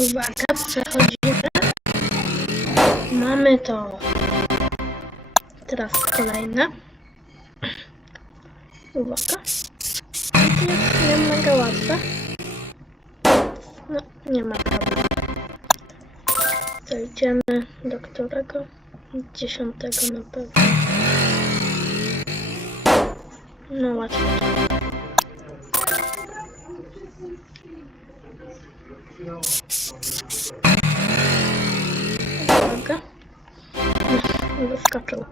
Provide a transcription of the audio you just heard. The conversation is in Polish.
Uwaga, przechodzimy. Mamy to. Teraz kolejne. Uwaga. To jest mega łatwe. No, nie ma problemu. To idziemy do którego? 10 na pewno. No łatwo. Uwaga. No, wyskoczył.